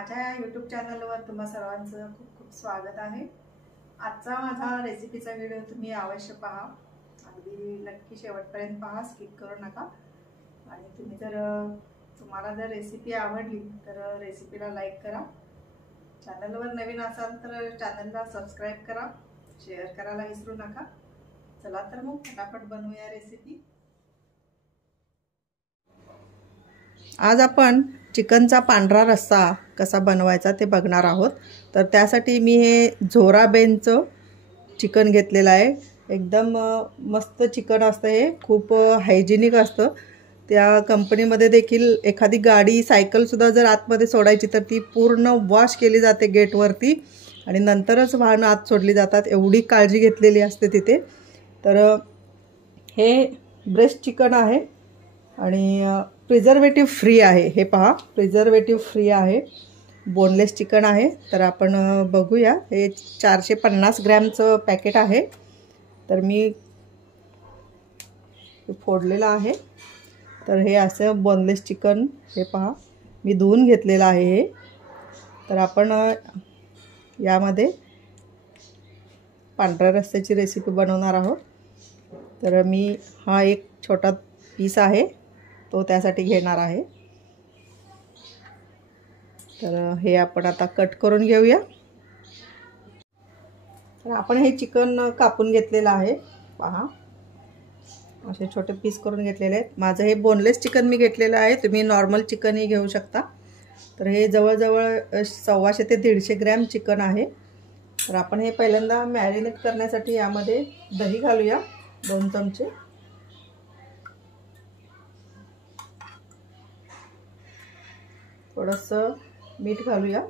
माझ्या YouTube चॅनलवर तुम्हा सर्वांचं खूप खूप स्वागत आहे। आजचा माझा रेसिपीचा व्हिडिओ तुम्ही अवश्य पहा, अगदी नक्की शेवटपर्यंत पहा, स्किप करू नका। आणि तुम्हाला जर रेसिपी आवडली तर रेसिपीला लाईक करा, चॅनलवर नवीन असाल तर चॅनलला सबस्क्राइब करा, शेअर करायला विसरू नका। चला तर मग फटाफट बनवूया रेसिपी। आज आपण चिकनचा पांढरा रस्सा कसा बनवायचा ते बघणार आहोत। तर त्यासाठी मी हे झोराबेनचं चिकन घेतलेलं आहे। एकदम मस्त चिकन असतं, हे खूप हायजिनिक असतं। त्या कंपनीमध्ये देखील एखादी गाडी सायकल सुद्धा जर आतमध्ये सोडायची तर ती पूर्ण वॉश केली जाते गेटवरती आणि नंतरच वाहनं आत सोडली जातात, एवढी काळजी घेतलेली असते तिथे। तर हे ब्रेस्ट चिकन आहे आणि प्रिझर्वेटिव्ह फ्री आहे। हे पहा, प्रिझर्वेटिव्ह फ्री आहे, बोनलेस चिकन आहे। तर आपण बघूया, हे 450 ग्रॅमचं पॅकेट आहे। तर मी फोडलेलं आहे। तर हे असं बोनलेस चिकन, हे पहा मी धुवून घेतलेलं आहे हे। तर आपण यामध्ये पांढऱ्या रस्स्याची रेसिपी बनवणार आहोत। तर मी हा एक छोटा पीस आहे तो त्यासाठी घेणार आहे। तर हे आपण आता कट करून घेऊया। तर आपण हे चिकन कापून घेतलेलं आहे, पहा असे छोटे पीस करून घेतलेले आहेत। माझं हे बोनलेस चिकन मी घेतलेलं आहे, तुम्ही नॉर्मल चिकनही घेऊ शकता। तर हे जवळजवळ 150 ते 150 ग्रॅम चिकन आहे। तर आपण हे पहिल्यांदा मॅरिनेट करण्यासाठी यामध्ये दही घालूया, 2 चमचे। थोडंसं मीठ घालूया,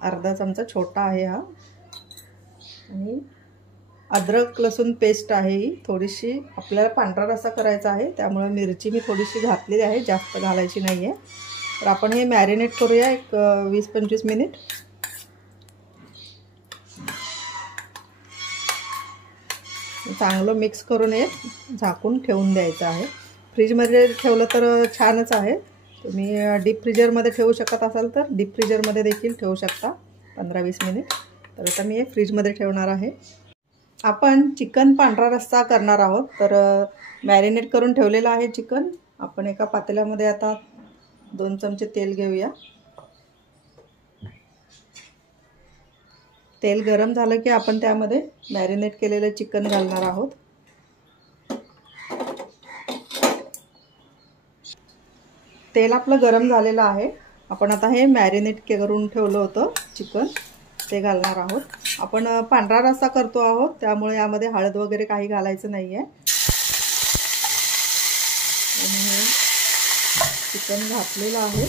अर्धा चमचा छोटा आहे हा। आणि अद्रक लसूण पेस्ट आहे ही थोडीशी, आपल्याला पांढरा रस्सा करायचा आहे त्यामुळे मिरची मी थोडीशी घातलेली आहे, जास्त घालायची नाही आहे। तर आपण हे मॅरिनेट करूया एक 20-25 मिनिट। चांगलं मिक्स करून हे झाकून ठेवून द्यायचं आहे। फ्रीजमध्ये ठेवलं तर छानच आहे, तुम्ही डीप फ्रीजरमध्ये ठेवू शकत असाल तर डीप फ्रीजरमध्ये देखील ठेवू शकता 15-20 मिनिट। तर आता मी हे फ्रीजमध्ये ठेवणार आहे। आपण चिकन पांढरा रस्सा करणार आहोत। तर मॅरिनेट करून ठेवलेलं आहे चिकन। आपण एका पातेल्यामध्ये आता 2 चमचे तेल घेऊया। तेल गरम झालं की आपण त्यामध्ये मॅरिनेट केलेलं चिकन घालणार आहोत। तेल आपलं गरम झालेलं आहे। आपण आता हे मॅरिनेट करून ठेवलं होतं चिकन ते घालणार आहोत। आपण पांढरा रस्सा करतो आहोत त्यामुळे यामध्ये हळद वगैरे काही घालायचं नाही आहे। हे चिकन घातलेलं आहे।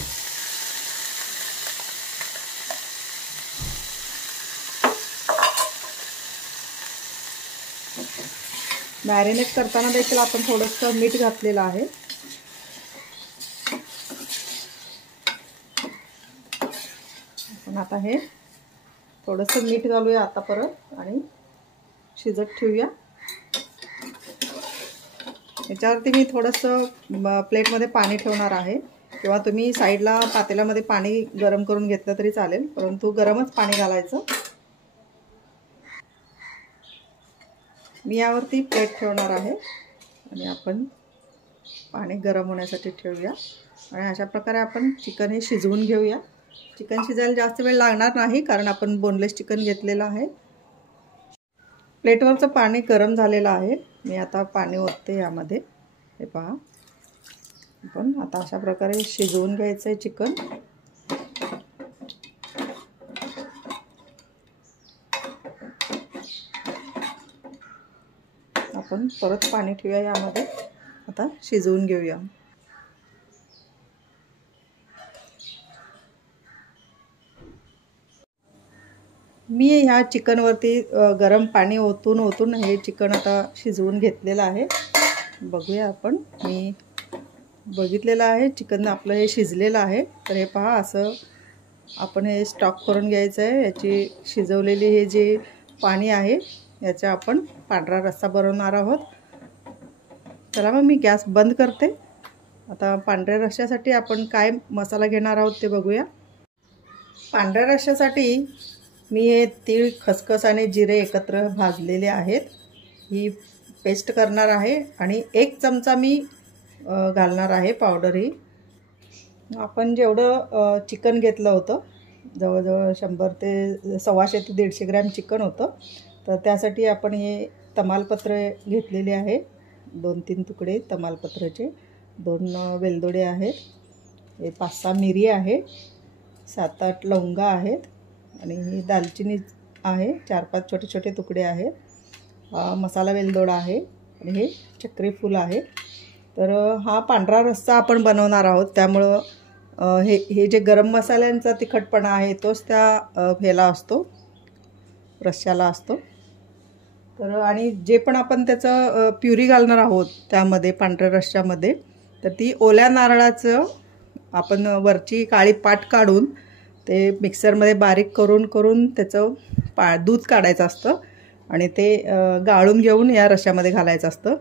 मॅरिनेट करताना देखील आपण थोडंसं मीठ घातलेलं आहे। आपण आता हे थोडंसं मीठ घालूया आता परत आणि शिजत ठेवूया। याच्यावरती मी थोडंसं प्लेटमध्ये पाणी ठेवणार आहे, किंवा तुम्ही साईडला पातेल्यामध्ये पाणी गरम करून घेतलं तरी चालेल, परंतु गरमच पाणी घालायचं। मी यावरती प्लेट ठेवणार आहे आणि आपण पाणी गरम होण्यासाठी ठेवूया। आणि अशा प्रकारे आपण चिकन हे शिजवून घेऊया। चिकन शिजायला जास्त वेळ लागणार नाही कारण आपण बोनलेस चिकन घेतलेलं आहे। प्लेटवरचं पाणी गरम झालेलं आहे, मी आता पाणी ओतते यामध्ये। हे पहा, आपण आता अशा प्रकारे शिजवून घ्यायचं आहे चिकन। आपण परत पाणी ठेवूया यामध्ये, आता शिजवून घेऊया। मी ह्या चिकनवरती गरम पाणी ओतून हे चिकन आता शिजवून घेतलेलं आहे। बघूया आपण, मी बघितलेलं आहे चिकन आपलं हे शिजलेलं आहे। तर हे पहा, असं आपण हे स्टॉक करून घ्यायचं आहे। याची शिजवलेली हे जे पाणी आहे याचा आपण पांढरा रस्सा बनवणार आहोत। चला मग मी गॅस बंद करते। आता पांढऱ्या रस्स्यासाठी आपण काय मसाला घेणार आहोत ते बघूया। पांढऱ्या रश्श्यासाठी मी हे तीळ, खसखस आणि जिरे एकत्र भाजलेले आहेत, ही पेस्ट करणार आहे आणि 1 चमचा मी घालणार आहे पावडर ही. आपण जेवढं चिकन घेतलं होतं, जवळजवळ 100 ते 125 ते 150 ग्रॅम चिकन होतं, तर त्यासाठी आपण हे तमालपत्र घेतलेले आहे, 2-3 तुकडे तमालपत्राचे, 2 वेलदोडे आहेत, हे 5-6 मिरी आहे, 7-8 लवंगा आहेत आणि ही दालचिनी आहे, 4-5 छोटे छोटे तुकडे आहेत, मसाला वेलदोडा आहे आणि हे चक्री फूल आहे. तर हा पांढरा रस्सा आपण बनवणार आहोत, त्यामुळं हे जे गरम मसाल्यांचा तिखटपणा आहे तोच त्या ह्याला असतो, रश्श्याला असतो. तर आणि जे पण आपण त्याचं प्युरी घालणार आहोत त्यामध्ये, पांढऱ्या रश्श्यामध्ये, तर ती ओल्या नारळाचं आपण वरची काळी पाट काढून ते मिक्सरमध्ये बारीक करून त्याचं दूध काढायचं असतं आणि ते गाळून घेऊन या रश्श्यामध्ये घालायचं असतं.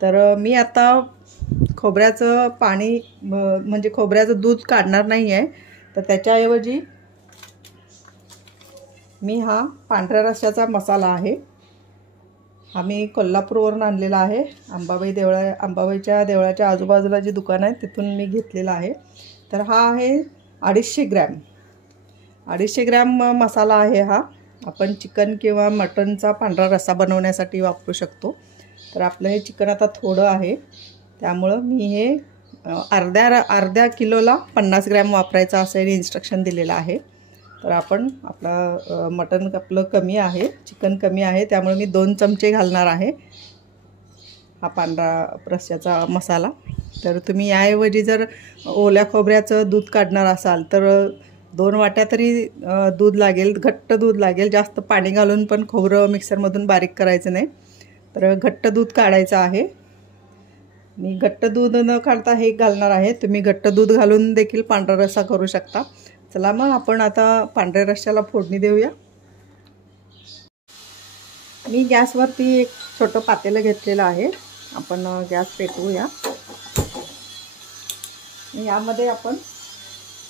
तर मी आता खोबऱ्याचं पाणी म्हणजे खोबऱ्याचं दूध काढणार नाही आहे, तर त्याच्याऐवजी मी हा पांढऱ्या रश्श्याचा मसाला आहे, हा मी कोल्हापूरवरून आणलेला आहे. अंबाबाईच्या देवळाच्या आजूबाजूला जी दुकान आहे तिथून मी घेतलेला आहे. तर हा आहे 250 ग्रॅम मसाला आहे. हा आपण चिकन किंवा मटनचा पांढरा रस्सा बनवण्यासाठी वापरू शकतो. तर आपलं हे चिकन आता थोडं आहे, त्यामुळं मी हे अर्ध्या किलोला 50 ग्रॅम वापरायचं असं इन्स्ट्रक्शन दिलेलं आहे. तर आपण मटन आपलं कमी आहे, चिकन कमी आहे, त्यामुळे मी 2 चमचे घालणार आहे हा पांढरा रस्स्याचा मसाला. तर तुम्ही याऐवजी जर ओल्या खोबऱ्याचं दूध काढणार असाल तर 2 वाट्या तरी दूध लागेल, घट्ट दूध लागेल. जास्त पाणी घालून पण खोबरं मिक्सरमधून बारीक करायचं नाही, तर घट्ट दूध काढायचं आहे. मी घट्ट दूध न काढता हे घालणार आहे, तुम्ही घट्ट दूध घालून देखील पांढरा रस्सा करू शकता. चला मग आपण आता पांढऱ्या रश्श्याला फोडणी देऊया. मी गॅसवरती एक छोटं पातेलं घेतलेलं आहे, आपण गॅस पेटवूया. यामध्ये आपण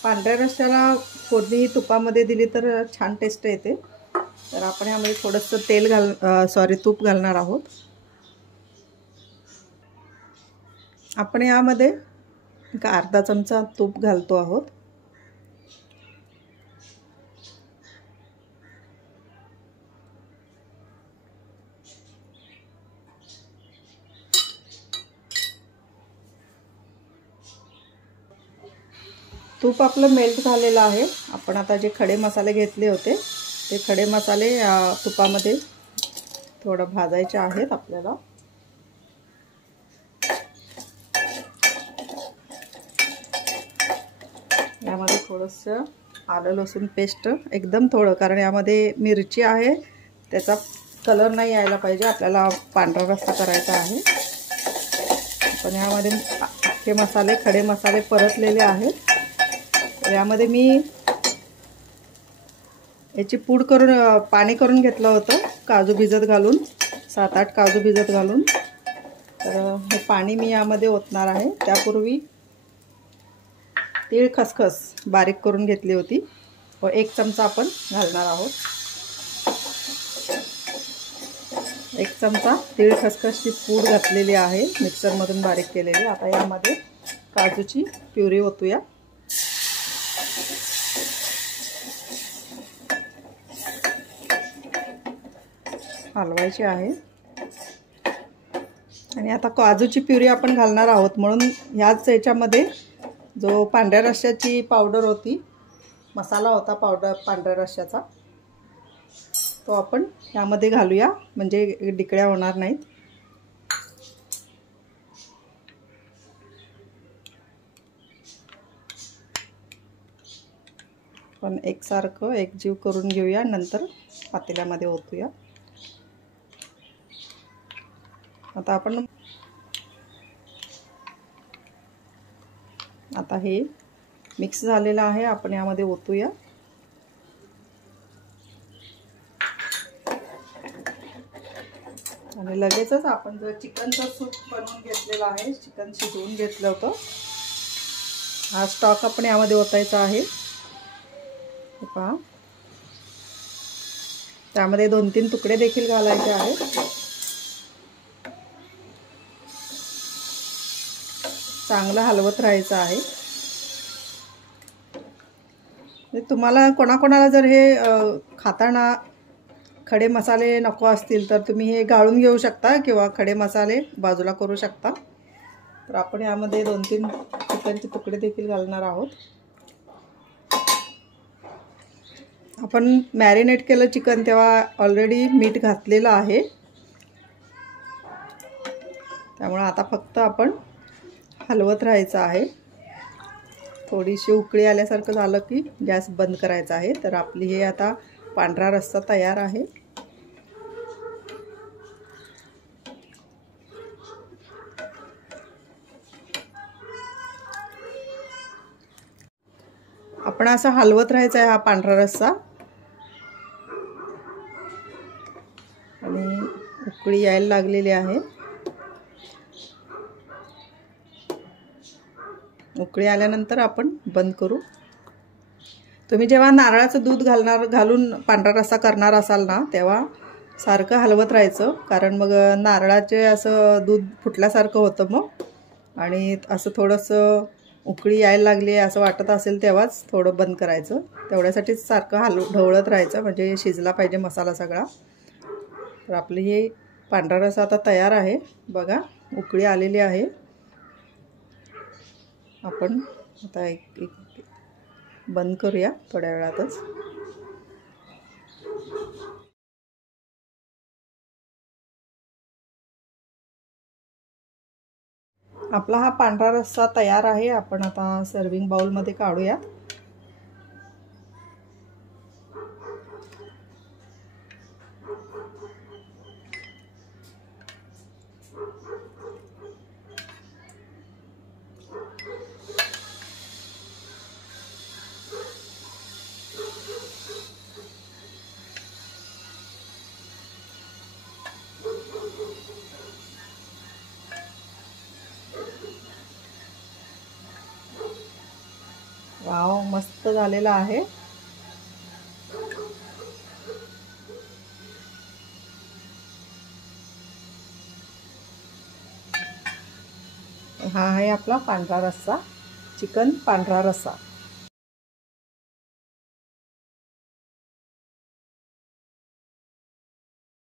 पांढऱ्या रश्श्याला फोडणी तुपामध्ये दिली तर छान टेस्ट येते. तर आपण यामध्ये थोडंसं तूप घालणार आहोत. आपण यामध्ये एक अर्धा चमचा तूप घालतो आहोत. तूप आपलं मेल्ट झालेलं आहे. आपण आता जे खडे मसाले घेतले होते ते खडे मसाले या तुपामध्ये थोडं भाजायचे आहेत आपल्याला. यामध्ये थोडंसं आलं लसूण पेस्ट, एकदम थोडं, कारण यामध्ये मिरची आहे, त्याचा कलर नाही यायला पाहिजे, आपल्याला पांढरा रस्सा करायचा आहे. पण यामध्ये अख्खे मसाले, खडे मसाले परतलेले आहेत. तर यामध्ये मी याची पूड करून पाणी करून घेतलं होतं, काजू भिजत घालून, 7-8 काजू भिजत घालून. तर हे पाणी मी यामध्ये ओतणार आहे. त्यापूर्वी तीळ खसखस बारीक करून घेतली होती व 1 चमचा आपण घालणार आहोत. 1 चमचा तीळ खसखसची पूड घातलेली आहे, मिक्सरमधून बारीक केलेली. आता यामध्ये काजूची प्युरी ओतूया. हलवायची आहे आणि आता काजूची प्युरी आपण घालणार आहोत, म्हणून ह्याच याच्यामध्ये जो पांढऱ्या रश्श्याची पावडर होती, मसाला होता पांढऱ्या रश्श्याचा, तो आपण यामध्ये घालूया, म्हणजे डिकड्या होणार नाहीत. पण एकसारखं एकजीव करून घेऊया, नंतर पातेल्यामध्ये ओतूया. आता हे मिक्स झालेलं आहे, आपण यामध्ये ओतूया. आणि लगेचच आपण जो चिकनचं सूप बनवून घेतलेलं आहे, चिकन शिजवून घेतलं होतं, हा स्टॉक आपण यामध्ये ओतायचा आहे. हे पहा, त्यामध्ये 2-3 तुकडे देखील घालायचे आहेत. चांगलं हलवत राहायचं आहे. तुम्हाला कोणाकोणाला जर हे खाताना खडे मसाले नको असतील तर तुम्ही हे गाळून घेऊ शकता किंवा खडे मसाले बाजूला करू शकता. तर आपण यामध्ये 2-3 चिकनचे तुकडे देखील घालणार आहोत. आपण मॅरिनेट केलं चिकन तेव्हा ऑलरेडी मीठ घातलेलं आहे, त्यामुळे आता फक्त आपण हलवत राहायचं आहे. थोडीशी उकळी आल्यासारखं झालं की गॅस बंद करायचा आहे. तर आपली हे आता पांढरा रस्सा तयार आहे. आपण असं हलवत राहायचा आहे हा पांढरा रस्सा. आणि उकळी यायला लागलेली आहे. उकळी आल्यानंतर आपण बंद करू. तुम्ही जेव्हा नारळाचं दूध घालून पांढरा रस्सा करणार असाल ना, तेव्हा सारखं हलवत राहायचं, कारण मग नारळाचे असं दूध फुटल्यासारखं होतं मग. आणि असं थोडंसं उकळी यायला लागली असं वाटत असेल तेव्हाच थोडं बंद करायचं. तेवढ्यासाठीच सारखं ढवळत राहायचं, म्हणजे शिजला पाहिजे मसाला सगळा. तर आपली ही पांढरा रस्सा आता तयार आहे. बघा, उकळी आलेली आहे. आपण आता एक बंद करूया थोड्या वेळातच. आपला हा पांढरा रस्सा तयार आहे. आपण आता सर्विंग बाउलमध्ये काढूया. वाव, मस्त झालेला आहे. हा आहे आपला पांढरा रस्सा, चिकन पांढरा रस्सा.